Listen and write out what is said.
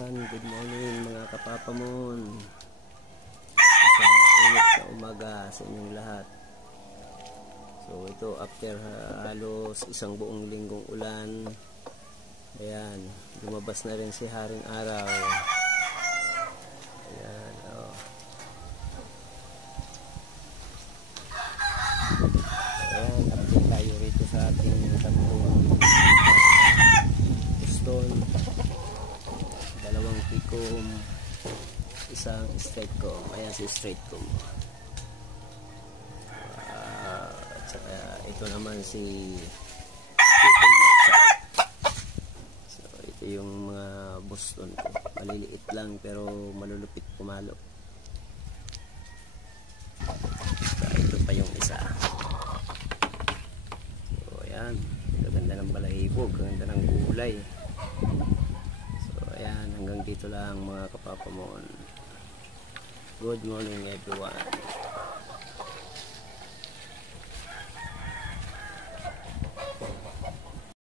Good morning mga kapapamon. Isang init na umaga sa inyong lahat. So ito after halos isang buong linggong ulan. Ayan, lumabas na rin si Haring Araw. Ayan, oh. Ayan, update tayo rito sa ating tatlong Boston. Dalawang Picom, isang straight comb. Ayan si straight comb. At saka ito naman si Picom na isa. So ito yung mga Boston ko. Maliliit lang pero malulupit pumalo. So ito pa yung isa. So ayan, ganda ng balahibo, ganda ng gulay. Ayan, hanggang dito lang mga kapapamon. Good morning everyone.